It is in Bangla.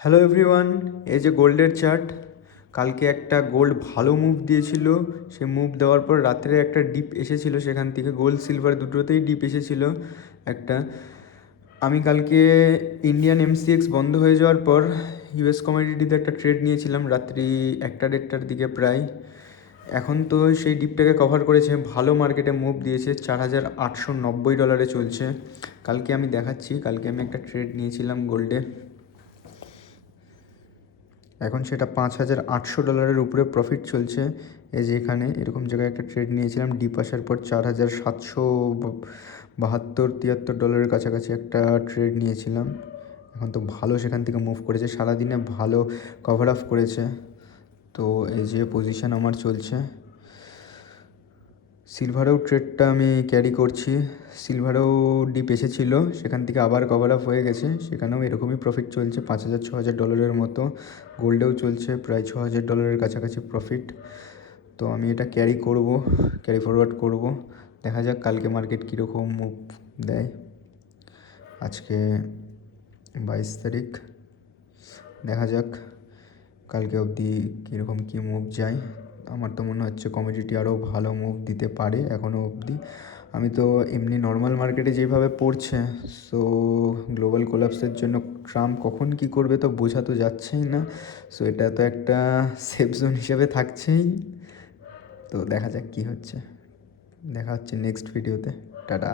হ্যালো এভরিওয়ান, এই যে গোল্ডের চার্ট। কালকে একটা গোল্ড ভালো মুভ দিয়েছিল। সে মুভ দেওয়ার পর রাত্রে একটা ডিপ এসেছিল, সেখান থেকে গোল্ড সিলভার দুটোতেই ডিপ এসেছিল একটা। আমি কালকে ইন্ডিয়ান এমসিএক্স বন্ধ হয়ে যাওয়ার পর ইউএস কমোডিটিতে একটা ট্রেড নিয়েছিলাম রাত্রি 1টা 1:30টার দিকে প্রায়। এখন তো সেই ডিপটাকে কভার করেছে, ভালো মার্কেটে মুভ দিয়েছে, $4,890 চলছে। কালকে আমি দেখাচ্ছি, কালকে আমি একটা ট্রেড নিয়েছিলাম গোল্ডে। এখন সেটা $5,800 উপরে প্রফিট চলছে। এই যে এখানে এরকম জায়গায় একটা ট্রেড নিয়েছিলাম, ডিপ আসার পর 4,772-73 ডলারের কাছাকাছি একটা ট্রেড নিয়েছিলাম। এখন তো ভালো সেখান থেকে মুভ করেছে, সারাদিনে ভালো কভার আপ করেছে। তো এই যে পজিশন আমার চলছে। সিলভারেও ট্রেডটা আমি ক্যারি করছি। সিলভারেও ডিপ এসেছিল, সেখান থেকে আবার কভার আপ হয়ে গেছে, সেখানেও এরকমই প্রফিট চলছে $5,000-6,000 মতো। গোল্ডেও চলছে প্রায় $6,000 কাছাকাছি প্রফিট। তো আমি এটা ক্যারি ফরওয়ার্ড করব। দেখা যাক কালকে মার্কেট কীরকম মুভ দেয়। আজকে 22 তারিখ, দেখা যাক কালকে অবধি কীরকম কী মুভ যায়। আমার তো মনে হচ্ছে কমোডিটি আরও ভালো মুভ দিতে পারে এখনও অবধি। আমি তো এমনি নর্মাল মার্কেটে যেভাবে পড়ছে, সো গ্লোবাল কোলাপসের জন্য ট্রাম্প কখন কী করবে তো বোঝা তো যাচ্ছেই না। সো এটা তো একটা সেফ জোন হিসেবে থাকছেই। তো দেখা যাক কী হচ্ছে। দেখা হচ্ছে নেক্সট ভিডিওতে। টাটা।